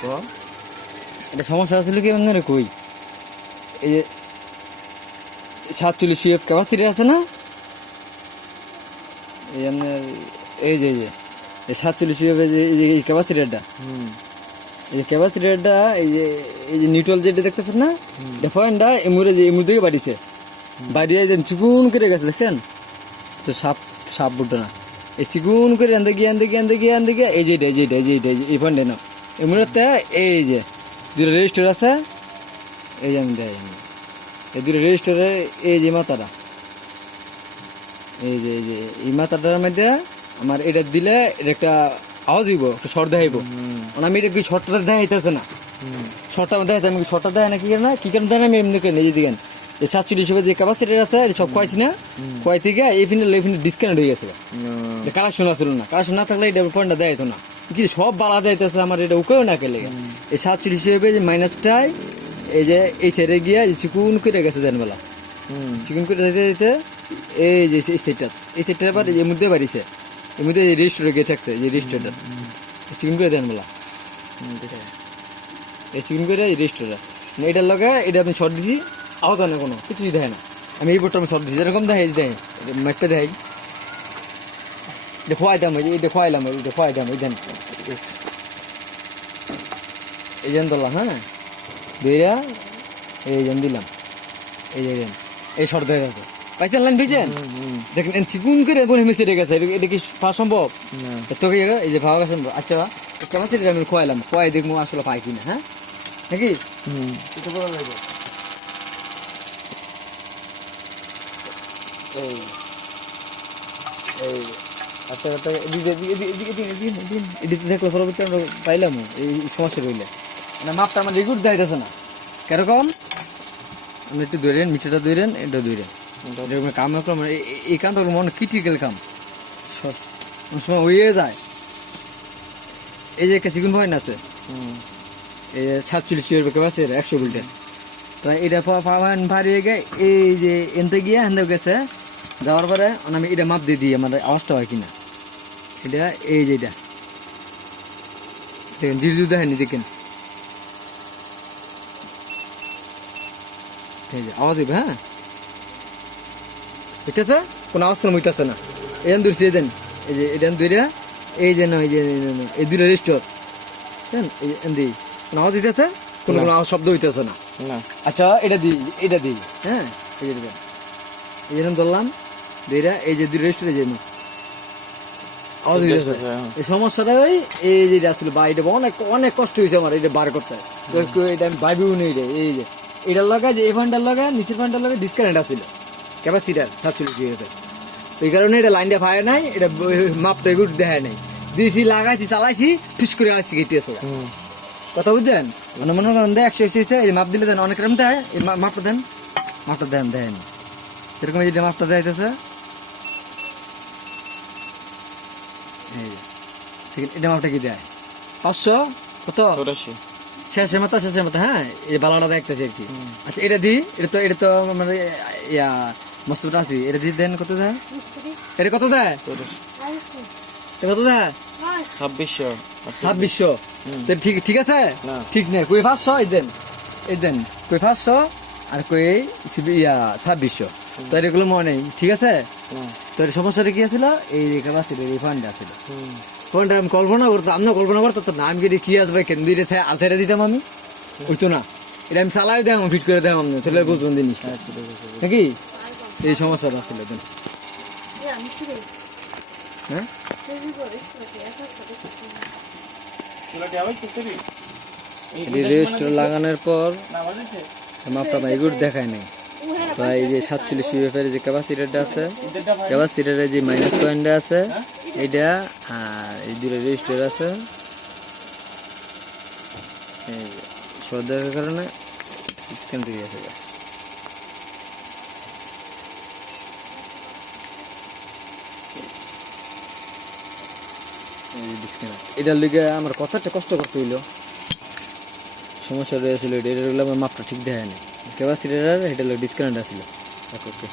তো এটা সমস্যা আছিল কি আপনারা কই এই যে 47 UF ক্যাপাসিটি আছে না এই আপনার এই যে 47 UF এই ক্যাপাসিটিটা এই ক্যাপাসিটিটা এই যে নিউট্রাল যেটা দেখতেছেন না এটা পয়েন্টটা এমুরে দিকে বাড়িছে বাড়িয়ে যে চিকুন করে গেছে দেখছেন তো সাপ বুটটা না এই চিকুন করে আনতে গিয়ে এই যে এই পয়েন্টে না এমুরেতে এই যে দুটো রেজিস্টার আছে এই যে আমি দেয় এই দুটো রেজিস্টারে এই যে মাথাটা এই যে এই মাথাটার মধ্যে আমার এটা দিলে এটা একটা আওয়াজ হইব একটা শর্ট দেখাইব আমি এটা কি শর্টটা দেখাইতেছে না শর্টটা দেখাইতে আমি শর্টটা দেখাই না কি কারণ দেয় না আমি এমনি করে নিজে দিকেন এই 47 হিসেবে যে ক্যাপাসিটি আছে এটা সব খোয়াইছি না খোয়াই থেকে এই ফিনে ডিসকানেক্ট হয়ে গেছে কালেকশন আসল না কালেকশন না থাকলে এটা পয়েন্টটা দেখাইতো না কি সব বালা দেখাইতেছে আমার এটা উকেও না কেলে এই 47 হিসেবে যে মাইনাসটাই এই যে এই সাইডে গিয়ে চিকুন করে গেছে দেন বেলা চিকুন করে যেতে এই যে এই সাইডটার আবার এর মধ্যে বাড়িছে এর মধ্যে রেজিস্টারে গিয়ে থাকছে যে রেজিস্টারটা চিকুন করে দেন বেলা এই চিকুন করে এই রেজিস্টারটা এটার লগে এটা আমি শর্ট দিছি আওয়াজ হয় না কোনো কিছুই দেখে না আমি এই বোর্ডটা আমি শর্ট দিছি এরকম দেখাই ম্যাপটা দেখাই এটা খোয়াইতাম এটা খোয়াইলাম এই দেন এই যেন ধরলাম হ্যাঁ দুইরা এই যেন দিলাম এই যে এই শর্ট দেখা গেছে পাইছেন লাইন পেয়েছেন দেখেন চিকুন করে বলে মিশে গেছে এটা কি পাওয়া সম্ভব তোকে এই যে পাওয়া গেছে আচ্ছা ক্যাপাসিটি আমি খোয়াইলাম খোয়াই দেখবো আসলে পাই কিনা হ্যাঁ নাকি এটা বলা যাবে এই আচ্ছা এদিকে দেখলো পরবর্তী আমরা পাইলাম এই সমস্যা রইলে মানে মাপটা আমার রেগুট দেখাইতেছে না কিরকম আপনি একটু ধরেন মিটারটা ধরেন এটা ধরেন কাম এই কামটা মনে ক্রিটিক্যাল কাম অনেক সময় হয়ে যায় এই যে একটা চিকুন পয়েন্ট আছে এই 47 ক্যাপাসিটি 100 ভোল্টের তো এটা পয়েন্ট ভারিয়ে গিয়ে এই যে এনতে গিয়ে হেনতে গেছে যাওয়ার পরে আমি এটা মাপ দিয়ে দিই আমার আওয়াজটা হয় কিনা এটা এই যে এটা দেখেন জিরু দেখেনি দেখেন এই যে আওয়াজ হইবে হ্যাঁ বুঝতেছে কোনো আওয়াজ কোনো মুইতেছে না এখান দূর দেন এই যে এটা দুইটা এই যে না এই দুইটা রেজিস্টার দেন এই কোনো আওয়াজ দিতেছে কোনো আওয়াজ শব্দ হইতেছে না আচ্ছা এটা দিই হ্যাঁ এই যে দেবেন এই যে ধরলাম দুইটা এই যে দুই রেজিস্টারে যে আওয়াজ হইতেছে এই সমস্যাটা এই যে আসলে বা এটা অনেক কষ্ট হয়েছে আমার এটা বার করতে এটা আমি ভাবিও নেই এই যে এটার লগা যে এই ফান্ডার লগা নিচের ফান্ডার লগা ডিসকানেক্ট আছিল ক্যাপাসিটার 47 ওই কারণে এটা লাইনটা ফায়ার নাই এটা মাপটা এগুলো দেখায় নাই দিয়েছি লাগাইছি চালাইছি ঠিক করে আসছি কেটেছে কথা বুঝছেন মানে মনে করেন 180 এই মাপ দিলে দেন অনেক রকম দেয় এই মাপটা দেন দেন এরকম যেটা মাপটা দেখাইতেছে এই ঠিক এটা মাপটা কি দেয় 500 কত 84 শেষের মাথা হ্যাঁ এই বালাটা দেখতেছি আর কি আচ্ছা এটা এটা তো মানে ইয়া মস্তটা আছে এটা দিয়ে দেন কত দেয় এটা কত দেয় কত দেয় 2600 তো ঠিক আছে ঠিক নেই কই 500 এই দেন কই 500 আর কই ইয়া 2600 তো এগুলো মনে নেই ঠিক আছে তো এর সমস্যাটা কি আছিল এই ক্যাপাসিটি রিফান্ড আছিল ফোনটা আমি কল্পনা করতাম না আমি কি আসবে কেন দিয়ে আলসাইডে দিতাম আমি ওইতো না এটা আমি চালাই দেয় ফিট করে দেয় আমি তাহলে বুঝবেন জিনিসটা নাকি এই সমস্যাটা ছিল হ্যাঁ রেজিস্টার লাগানোর পর মাপটা এগুলো দেখায় নাই তো এই যে 47 UF এর যে ক্যাপাসিটারটা আছে ক্যাপাসিটারের যে মাইনাস পয়েন্টটা আছে এটা আর এই দুটো রেজিস্টার আছে এই শর্ট দেওয়ার কারণে স্ক্যান থেকে গেছে এটার লিগে আমার কতটা কষ্ট করতে হইলো সমস্যা রয়েছিল এটা আমার মাপটা ঠিক দেখায় না ক্যাপাসিটার এটা ডিসকানেক্ট আছিল ওকে